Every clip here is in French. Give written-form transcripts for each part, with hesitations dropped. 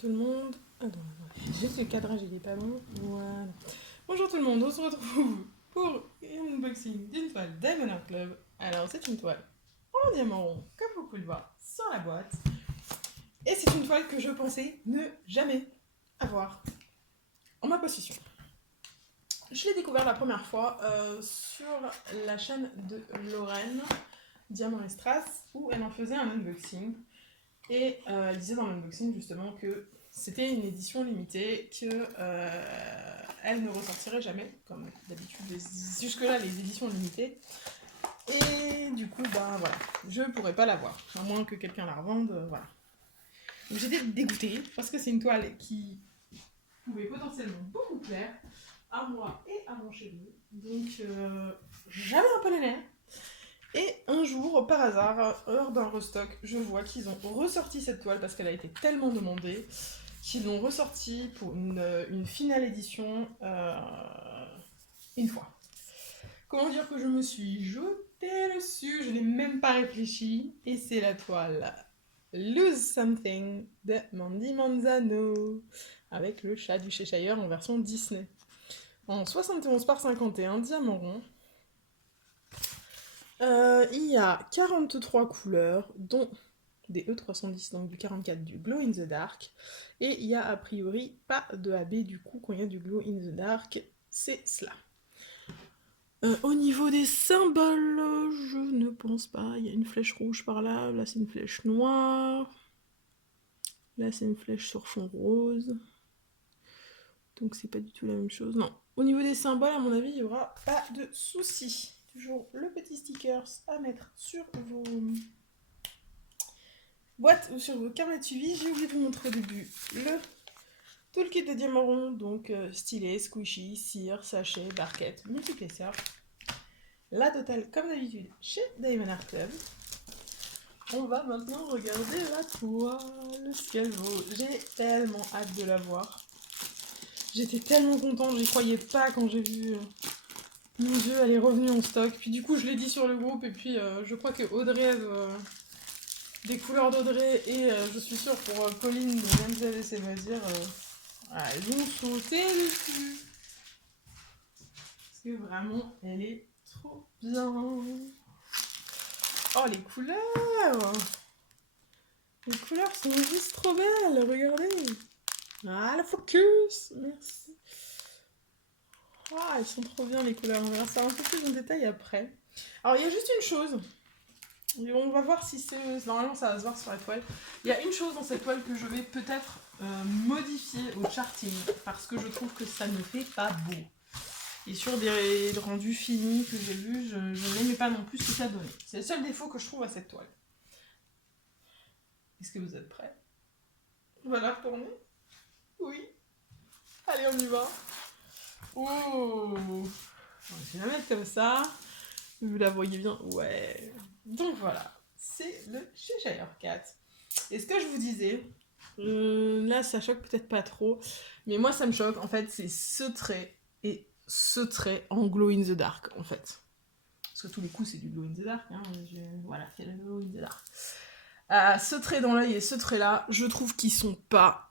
tout le monde. Attends, juste le cadrage il est pas bon. Voilà. Bonjour tout le monde, on se retrouve pour un unboxing d'une toile Diamond Art Club. Alors c'est une toile en diamant rond, comme vous pouvez le voir sur la boîte. Et c'est une toile que je pensais ne jamais avoir en ma possession. Je l'ai découvert la première fois sur la chaîne de Lorraine, Diamant et Strass, où elle en faisait un unboxing. Et elle disait dans l'unboxing justement que c'était une édition limitée, que elle ne ressortirait jamais, comme d'habitude jusque-là les éditions limitées. Et du coup, ben voilà, je pourrais pas l'avoir, à moins que quelqu'un la revende, voilà. Donc j'étais dégoûtée, parce que c'est une toile qui pouvait potentiellement beaucoup plaire à moi et à mon chéri. Donc j'avais un peu les nerfs. Et un jour, par hasard, lors d'un restock, je vois qu'ils ont ressorti cette toile parce qu'elle a été tellement demandée, qu'ils l'ont ressortie pour une finale édition une fois. Comment dire que je me suis jetée dessus, je n'ai même pas réfléchi, et c'est la toile Lose Something de Mandy Manzano, avec le chat du Cheshire en version Disney. En 71 par 51, diamant rond. Il y a 43 couleurs, dont des E310, donc du 44, du Glow in the Dark. Et il y a a priori pas de AB du coup quand il y a du Glow in the Dark, c'est cela. Au niveau des symboles, je ne pense pas. Il y a une flèche rouge par là, là c'est une flèche noire. Là c'est une flèche sur fond rose. Donc c'est pas du tout la même chose. Non. Au niveau des symboles, à mon avis, il n'y aura pas de soucis. Toujours le petit stickers à mettre sur vos boîtes ou sur vos carnets de suivi. J'ai oublié de vous montrer au début tout le kit de diamant rond, donc stylet, squishy, cire, sachet, barquette, multiplesseur. La totale comme d'habitude chez Diamond Art Club. On va maintenant regarder la toile, ce qu'elle vaut. J'ai tellement hâte de la voir. J'étais tellement contente, j'y croyais pas quand j'ai vu. Mon dieu, elle est revenue en stock. Puis du coup, je l'ai dit sur le groupe, et puis je crois que Audrey, des couleurs d'Audrey, et je suis sûre pour Pauline de Menzel et ses loisirs, elles ont sauté dessus. Parce que vraiment, elle est trop bien. Oh, les couleurs! Les couleurs sont juste trop belles, regardez! Ah, le focus! Merci. Ah, elles sont trop bien les couleurs, on verra ça un peu plus en détail après. Alors, il y a juste une chose. On va voir si c'est... Normalement, ça va se voir sur la toile. Il y a une chose dans cette toile que je vais peut-être modifier au charting, parce que je trouve que ça ne fait pas beau. Et sur des rendus finis que j'ai vus, je n'aimais pas non plus ce que ça donnait. C'est le seul défaut que je trouve à cette toile. Est-ce que vous êtes prêts? On va la retourner? Oui. Allez, on y va. Oh! Je vais la mettre comme ça. Vous la voyez bien? Ouais. Donc voilà, c'est le Cheshire Cat. Et ce que je vous disais, là ça choque peut-être pas trop, mais moi ça me choque, en fait, c'est ce trait et ce trait en glow in the dark, en fait. Parce que tous les coups c'est du glow in the dark, hein. Voilà, c'est le glow in the dark. Ce trait dans l'œil et ce trait là, je trouve qu'ils sont pas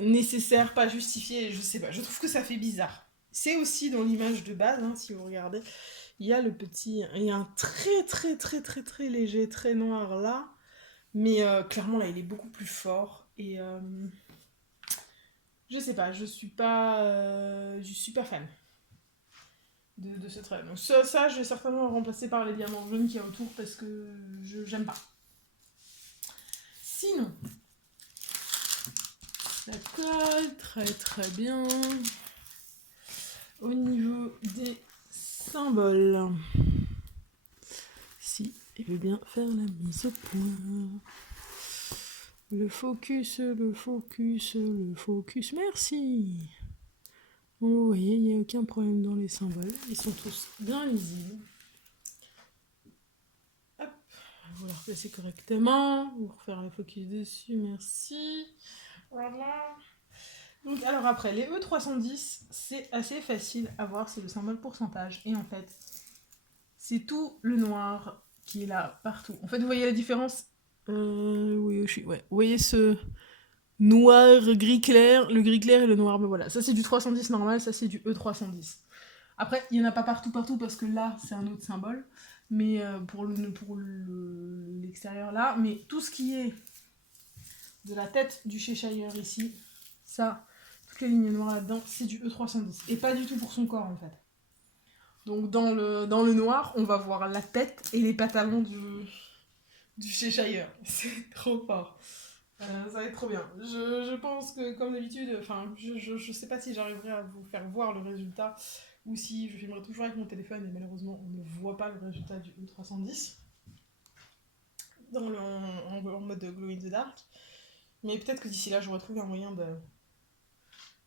nécessaires, pas justifiés, je sais pas, je trouve que ça fait bizarre. C'est aussi dans l'image de base, hein, si vous regardez, il y a le petit, il y a un très léger trait noir là, mais clairement là il est beaucoup plus fort, et je sais pas, je suis pas fan de ce trait. Donc ça je vais certainement le remplacer par les diamants jaunes qu'il y a autour, parce que j'aime pas. Sinon, la colle, très bien. Au niveau des symboles, si il veut bien faire la mise au point. Le focus, merci. Vous voyez, il n'y a aucun problème dans les symboles. Ils sont tous bien lisibles. Hop, vous les replacer correctement. Vous refaire le focus dessus, merci. Voilà. Donc alors après, les E310, c'est assez facile à voir, c'est le symbole pourcentage. Et en fait, c'est tout le noir qui est là partout. En fait, vous voyez la différence Oui, aussi, ouais. Vous voyez ce noir, gris clair, le gris clair et le noir, ben voilà. Ça c'est du 310 normal, ça c'est du E310. Après, il n'y en a pas partout parce que là c'est un autre symbole, mais l'extérieur là, mais tout ce qui est de la tête du Cheshire ici, ça, toutes les lignes noires là-dedans, c'est du E310. Et pas du tout pour son corps en fait. Donc dans le noir, on va voir la tête et les pantalons du Cheshire. C'est trop fort. Ça va être trop bien. Je pense que, comme d'habitude, enfin, je sais pas si j'arriverai à vous faire voir le résultat ou si je filmerai toujours avec mon téléphone et malheureusement on ne voit pas le résultat du E310 en mode glow in the dark. Mais peut-être que d'ici là, j'aurai trouvé un moyen de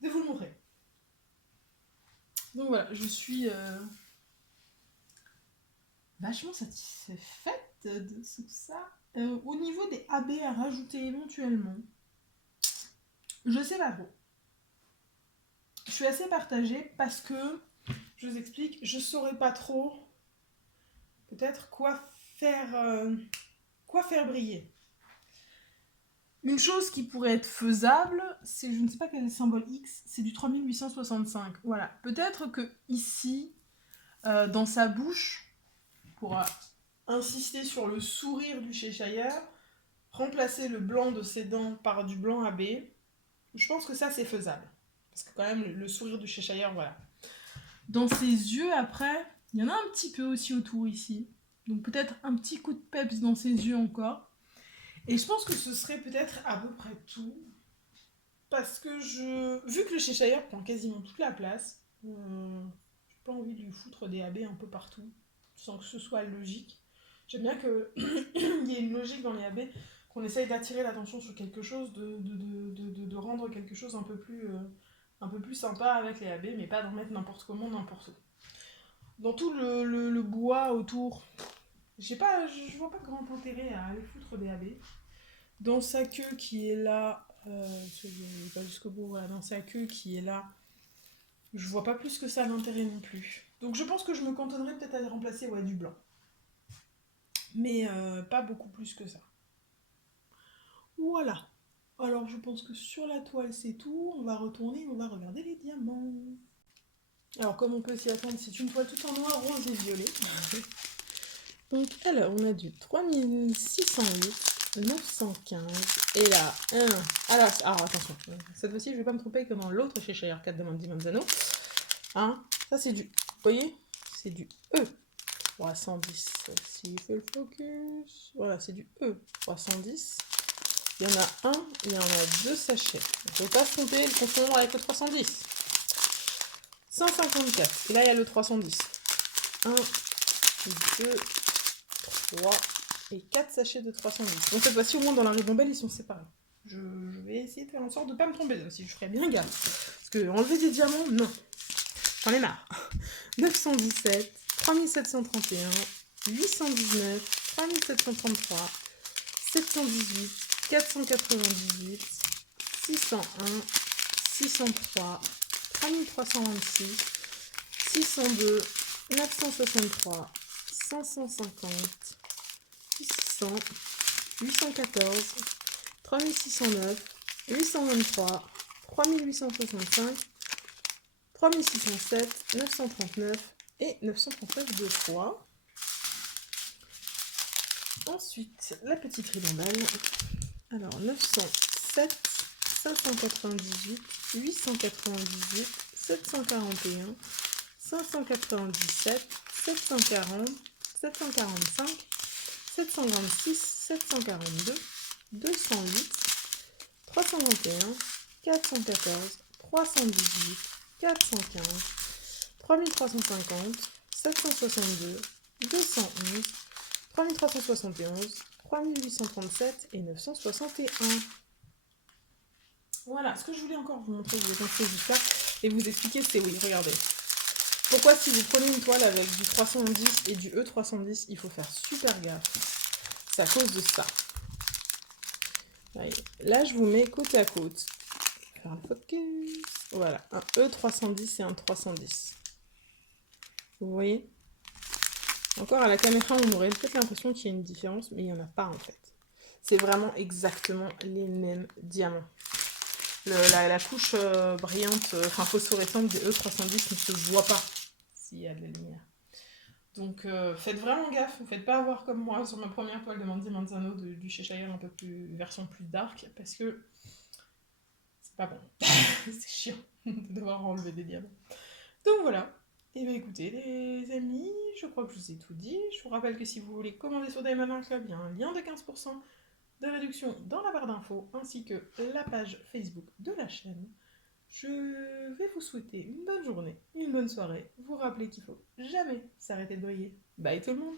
vous le montrer. Donc voilà, je suis vachement satisfaite de tout ça. Au niveau des AB à rajouter éventuellement, je sais pas trop. Je suis assez partagée parce que, je vous explique, je saurais pas trop peut-être quoi faire briller. Une chose qui pourrait être faisable, c'est, je ne sais pas quel est le symbole X, c'est du 3865. Voilà, peut-être que ici, dans sa bouche, pour insister sur le sourire du Cheshire, remplacer le blanc de ses dents par du blanc AB, je pense que ça c'est faisable. Parce que quand même, le sourire du Cheshire, voilà. Dans ses yeux, après, il y en a un petit peu aussi autour ici. Donc peut-être un petit coup de peps dans ses yeux encore. Et je pense que ce serait peut-être à peu près tout. Parce que vu que le Cheshire prend quasiment toute la place, j'ai pas envie de lui foutre des AB un peu partout, sans que ce soit logique. J'aime bien qu'il y ait une logique dans les AB, qu'on essaye d'attirer l'attention sur quelque chose, de rendre quelque chose un peu plus sympa avec les AB, mais pas d'en mettre n'importe comment, n'importe où. Dans tout le bois autour, je vois pas grand intérêt à aller foutre des AB. Dans sa queue qui est là, je vais pas jusqu'au bout, voilà, dans sa queue qui est là, je vois pas plus que ça l'intérêt non plus. Donc je pense que je me cantonnerai peut-être à remplacer du blanc. Mais pas beaucoup plus que ça. Voilà. Alors je pense que sur la toile c'est tout, on va retourner, on va regarder les diamants. Alors comme on peut s'y attendre, c'est une toile tout en noir, rose et violet. Donc alors on a du 3608, 915, et là, alors attention, cette fois-ci je vais pas me tromper comme dans l'autre chez Cheshire 4 de Manzano. Hein, ça c'est du, vous voyez, c'est du E 310, s'il fait le focus, voilà c'est du E 310. Il y en a un, il y en a deux sachets. On ne peut pas se tromper, le confondre avec le 310. 154, et là il y a le 310. 1, 2, 3 et 4 sachets de 310. Donc cette fois-ci, au moins dans la ribambelle, ils sont séparés. Je vais essayer de faire en sorte de ne pas me tromper, aussi je ferai bien gaffe. Parce que enlever des diamants, non. J'en ai marre. 917, 3731, 819, 3733, 718, 498, 601, 603, 3326, 602, 963, 550, 600, 814, 3609, 823, 3865, 3607, 939 et 939 deux fois. Ensuite, la petite ribambelle. Alors, 907, 598, 898, 741, 597, 740, 745, 726, 742, 208, 321, 414, 318, 415, 3350, 762, 211, 3371, 3837 et 961. Voilà, ce que je voulais encore vous montrer, je vais passer vite là et vous expliquer, c'est oui, regardez. Pourquoi si vous prenez une toile avec du 310 et du E310, il faut faire super gaffe. C'est à cause de ça. Là, je vous mets côte à côte. Faire un focus. Voilà, un E310 et un 310. Vous voyez? Encore à la caméra, on aurait peut-être l'impression qu'il y a une différence, mais il n'y en a pas en fait. C'est vraiment exactement les mêmes diamants. La couche brillante, phosphorescente des E310 ne se voit pas s'il y a de la lumière. Donc faites vraiment gaffe, vous faites pas avoir comme moi sur ma première toile de Mandy Manzano du Cheshire un peu plus version plus dark, parce que c'est pas bon. C'est chiant de devoir enlever des diamants. Donc voilà. Et bien écoutez les amis, je crois que je vous ai tout dit. Je vous rappelle que si vous voulez commander sur Diamond Art Club, il y a un lien de 15% de réduction dans la barre d'infos, ainsi que la page Facebook de la chaîne. Je vais vous souhaiter une bonne journée, une bonne soirée. Vous rappelez qu'il faut jamais s'arrêter de briller. Bye tout le monde!